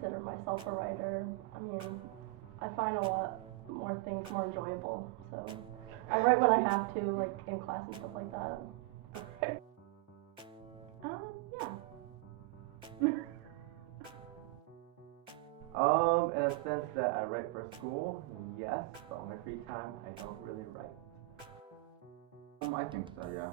consider myself a writer. I mean, I find a lot more things more enjoyable, so I write when I have to, like in class and stuff like that. Yeah. In a sense that I write for school, yes, but on my free time, I don't really write. I think so, yeah.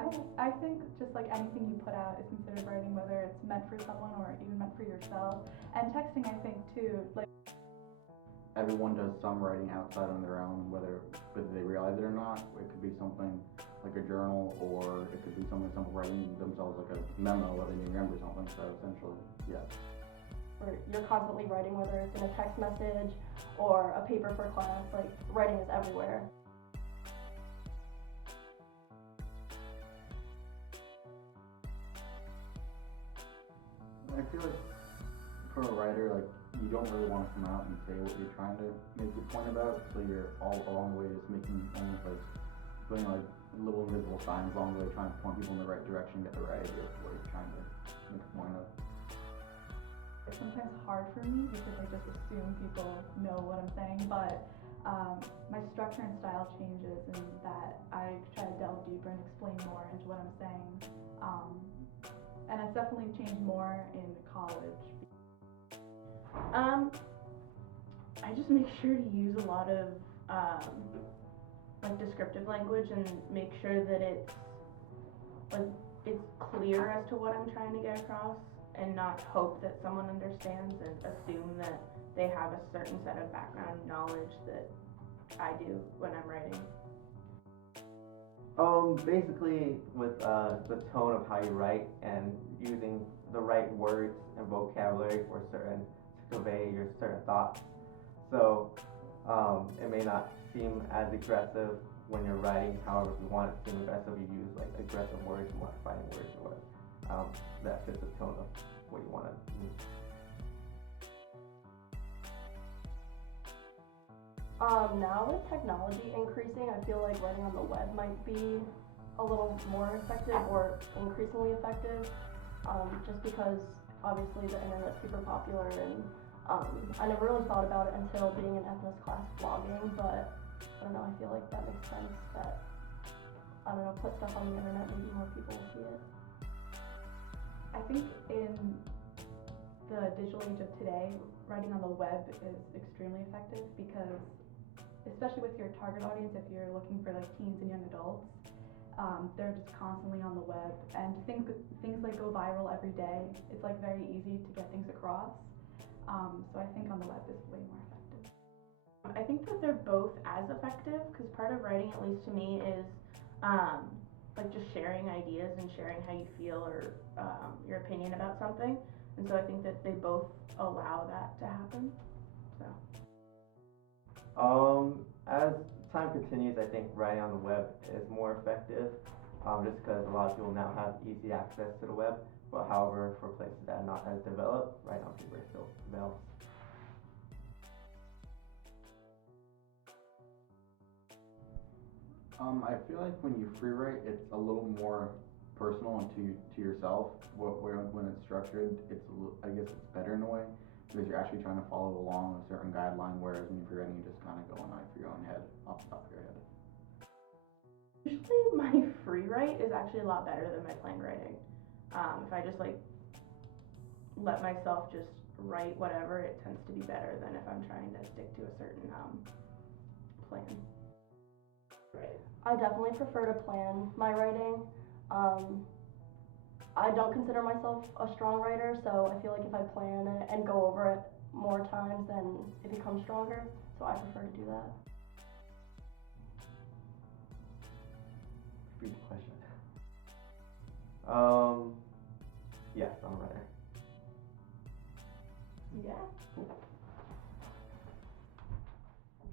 Okay. I think just like anything you put out is considered writing, whether it's meant for someone or even meant for yourself. And texting, I think too, like Everyone does some writing outside on their own, whether they realize it or not. It could be something like a journal, or it could be something simple, writing themselves like a memo, whether you remember something. So essentially, yeah. Or you're constantly writing, whether it's in a text message or a paper for class, like writing is everywhere. I feel like for a writer, like you don't really want to come out and say what you're trying to make your point about, so you're all along the way just making almost like doing like little invisible signs along the way, trying to point people in the right direction, get the right idea of what you're trying to make a point of. it's sometimes hard for me because I just assume people know what I'm saying, but my structure and style changes in that I try to delve deeper and explain more into what I'm saying. And it's definitely changed more in college. I just make sure to use a lot of like descriptive language and make sure that it's clear as to what I'm trying to get across, and not hope that someone understands and assume that they have a certain set of background knowledge that I do when I'm writing. Basically with the tone of how you write and using the right words and vocabulary for certain to convey your certain thoughts. So it may not seem as aggressive when you're writing. However, if you want it to seem aggressive, you use like aggressive words, modifying words, or what that fits the tone of what you want to use. Now with technology increasing, I feel like writing on the web might be a little more effective or increasingly effective, just because obviously the internet's super popular, and I never really thought about it until being in ethnos class blogging, but I don't know, I feel like that makes sense that, I don't know, put stuff on the internet, maybe more people will see it. I think in the digital age of today, writing on the web is extremely effective because, especially with your target audience, if you're looking for like teens and young adults, they're just constantly on the web, and things like go viral every day. It's like very easy to get things across. So I think on the web is way more effective. I think that they're both as effective, because part of writing, at least to me, is like just sharing ideas and sharing how you feel or your opinion about something. And so I think that they both allow that to happen. So. As time continues, I think writing on the web is more effective, just because a lot of people now have easy access to the web. But however, for places that are not as developed, writing on paper still develops. I feel like when you free write, it's a little more personal and to yourself. When it's structured, I guess it's better in a way, because you're actually trying to follow along a certain guideline, whereas when you're free writing, you just kind of go on for your own head, off the top of your head. Usually my free write is actually a lot better than my planned writing. If I just like let myself just write whatever, it tends to be better than if I'm trying to stick to a certain plan. Right. I definitely prefer to plan my writing. I don't consider myself a strong writer, so I feel like if I plan it and go over it more times, then it becomes stronger. So I prefer to do that. Repeat the question. Yes, I'm a writer. Yeah. I'm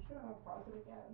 sure I'll pause it again.